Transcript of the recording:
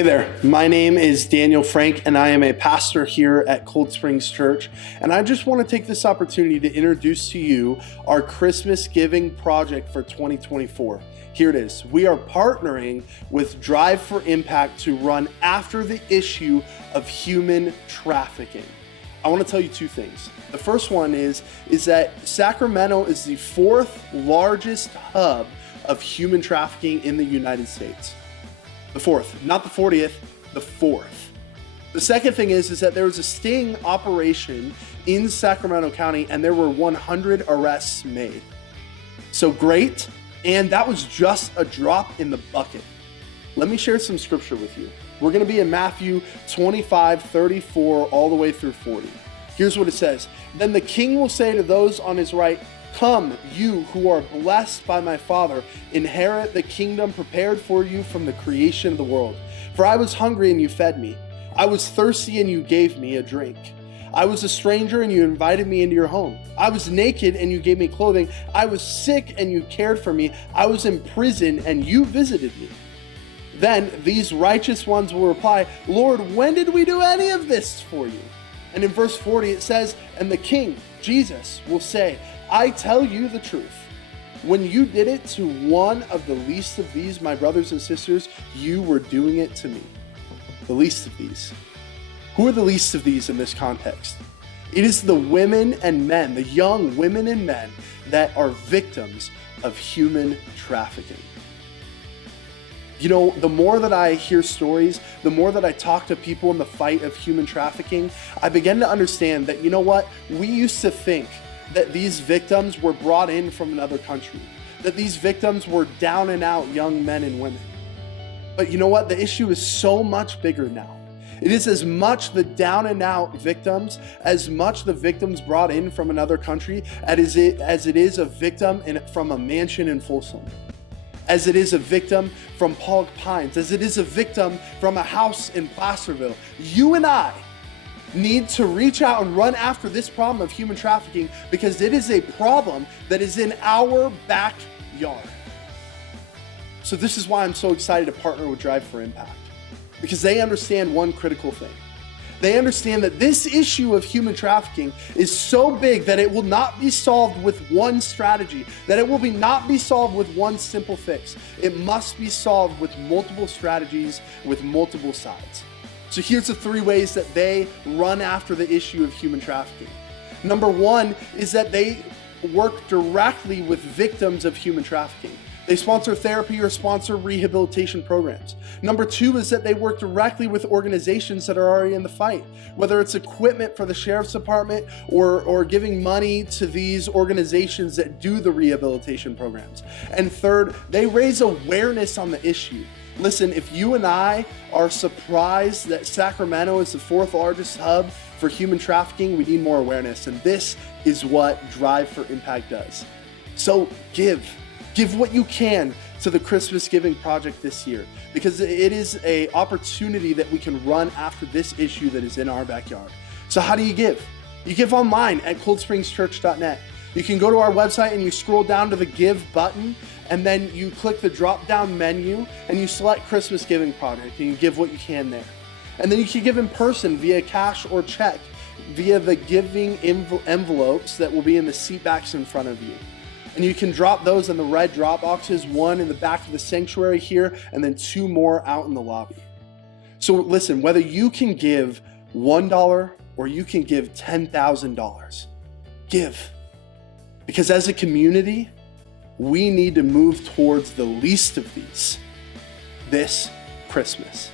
Hey there, my name is Daniel Frank and I am a pastor here at Cold Springs Church, and I just want to take this opportunity to introduce to you our Christmas giving project for 2024. Here it is. We are partnering with Drive for Impact to run after the issue of human trafficking. I want to tell you two things. The first one is that Sacramento is the fourth largest hub of human trafficking in the United States. The fourth, not the 40th, the fourth. The second thing is that there was a sting operation in Sacramento County and there were 100 arrests made. So great, and that was just a drop in the bucket. Let me share some scripture with you. We're gonna be in Matthew 25, 34, all the way through 40. Here's what it says. Then the king will say to those on his right, "Come, you who are blessed by my Father, inherit the kingdom prepared for you from the creation of the world. For I was hungry and you fed me. I was thirsty and you gave me a drink. I was a stranger and you invited me into your home. I was naked and you gave me clothing. I was sick and you cared for me. I was in prison and you visited me." Then these righteous ones will reply, "Lord, when did we do any of this for you?" And in verse 40 it says, "And the king, Jesus, will say, I tell you the truth. When you did it to one of the least of these, my brothers and sisters, you were doing it to me." The least of these. Who are the least of these in this context? It is the women and men, the young women and men that are victims of human trafficking. You know, the more that I hear stories, the more that I talk to people in the fight of human trafficking, I begin to understand that, you know what? We used to think that these victims were brought in from another country, that these victims were down and out young men and women. But you know what? The issue is so much bigger now. It is as much the down and out victims, as much the victims brought in from another country, as it is a victim from a mansion in Folsom, as it is a victim from Pollock Pines, as it is a victim from a house in Placerville. You and I need to reach out and run after this problem of human trafficking because it is a problem that is in our backyard. So this is why I'm so excited to partner with Drive for Impact, because they understand one critical thing. They understand that this issue of human trafficking is so big that it will not be solved with one strategy, that it will not be solved with one simple fix. It must be solved with multiple strategies, with multiple sides. So here's the three ways that they run after the issue of human trafficking. Number one is that they work directly with victims of human trafficking. They sponsor therapy or sponsor rehabilitation programs. Number two is that they work directly with organizations that are already in the fight, whether it's equipment for the sheriff's department or giving money to these organizations that do the rehabilitation programs. And third, they raise awareness on the issue. Listen, if you and I are surprised that Sacramento is the fourth largest hub for human trafficking, we need more awareness. And this is what Drive for Impact does. So give what you can to the Christmas Giving Project this year, because it is an opportunity that we can run after this issue that is in our backyard. So how do you give? You give online at coldspringschurch.net. You can go to our website and you scroll down to the Give button, and then you click the drop-down menu and you select Christmas Giving Project and you give what you can there. And then you can give in person via cash or check via the giving envelopes that will be in the seat backs in front of you. And you can drop those in the red drop boxes, one in the back of the sanctuary here, and then two more out in the lobby. So listen, whether you can give $1 or you can give $10,000, give. Because as a community, we need to move towards the least of these this Christmas.